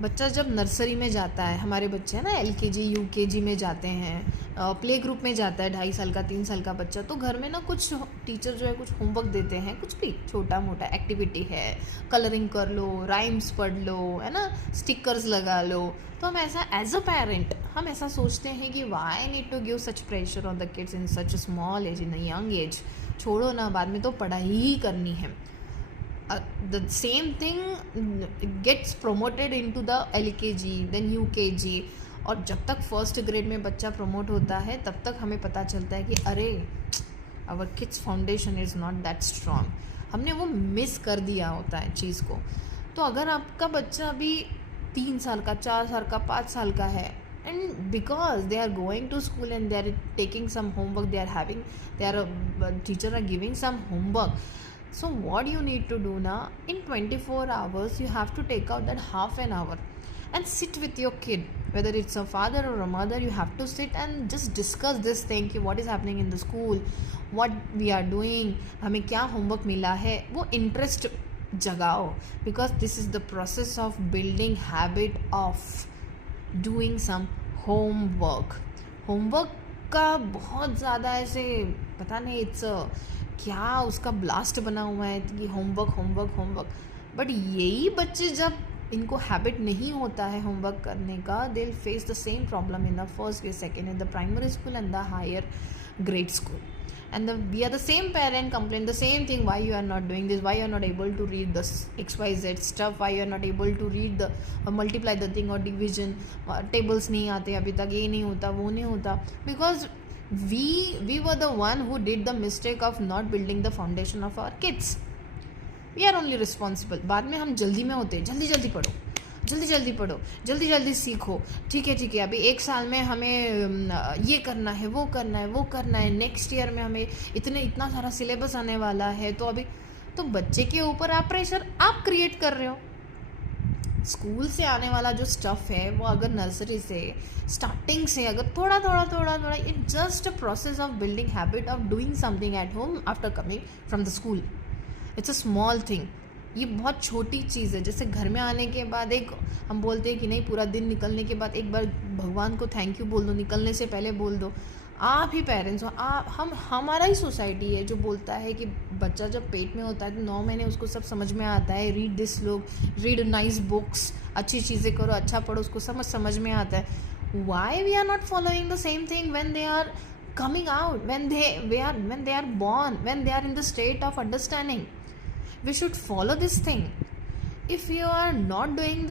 बच्चा जब नर्सरी में जाता है, हमारे बच्चे हैं ना एलकेजी यूकेजी में जाते हैं, प्ले ग्रुप में जाता है 2.5 साल का 3 साल का बच्चा, तो घर में ना कुछ टीचर जो है कुछ होमवर्क देते हैं, कुछ भी छोटा मोटा एक्टिविटी है, कलरिंग कर लो, राइम्स पढ़ लो, है ना, स्टिकर्स लगा लो। तो हम ऐसा एज अ पेरेंट हम ऐसा सोचते हैं कि why need to give such pressure on the kids in such small age, in a young age. छोड़ो ना, बाद में तो पढ़ाई ही करनी है। The same thing gets promoted into the LKG then UKG, और जब तक फर्स्ट ग्रेड में बच्चा प्रमोट होता है तब तक हमें पता चलता है कि अरे our kids foundation is not that strong, हमने वो मिस कर दिया होता है चीज़ को। तो अगर आपका बच्चा अभी 3 साल का 4 साल का 5 साल का है, and because they are going to school and they are taking some homework, they are having, they are teacher are giving some homework, so what you need to do now, in 24 hours you have to take out that half an hour and sit with your kid, whether it's a father or a mother, you have to sit and just discuss this thing कि what is happening in the school, what we are doing, हमें क्या homework मिला है, वो interest जगाओ, because this is the process of building habit of doing some homework. homework का बहुत ज़्यादा ऐसे पता नहीं इट्स क्या उसका ब्लास्ट बना हुआ है कि होमवर्क होमवर्क होमवर्क, बट यही बच्चे जब इनको हैबिट नहीं होता है होमवर्क करने का, they will face the same problem in the first grade, second in the primary school and the higher grade school, and we are the same parent complain the same thing, why you are not doing this, why you are not able to read the xyz stuff, why you are not able to read the multiply the thing or division, tables नहीं आते अभी तक, ये नहीं होता वो नहीं होता, because we were the one who did the mistake of not building the foundation of our kids. We are only responsible. बाद में हम जल्दी में होते, जल्दी जल्दी पढ़ो, जल्दी जल्दी पढ़ो, जल्दी जल्दी सीखो, ठीक है अभी 1 साल में हमें ये करना है वो करना है वो करना है, नेक्स्ट ईयर में हमें इतना सारा सिलेबस आने वाला है, तो अभी तो बच्चे के ऊपर आप प्रेशर आप क्रिएट कर रहे हो। स्कूल से आने वाला जो स्टफ़ है वो अगर नर्सरी से स्टार्टिंग से अगर थोड़ा थोड़ा थोड़ा थोड़ा, it just a process of building habit of doing something at home after coming from the school, it's a small thing. ये बहुत छोटी चीज़ है, जैसे घर में आने के बाद एक हम बोलते हैं कि नहीं पूरा दिन निकलने के बाद एक बार भगवान को थैंक यू बोल दो, निकलने से पहले बोल दो। आप ही पेरेंट्स हो, आप हमारा ही सोसाइटी है जो बोलता है कि बच्चा जब पेट में होता है तो 9 महीने उसको सब समझ में आता है, रीड दिस लोग, रीड नाइस बुक्स, अच्छी चीज़ें करो, अच्छा पढ़ो, उसको समझ में आता है। Why we are not following the same thing when they are coming out, when they are born, when they are in the state of understanding? We should follow this thing. If you are not doing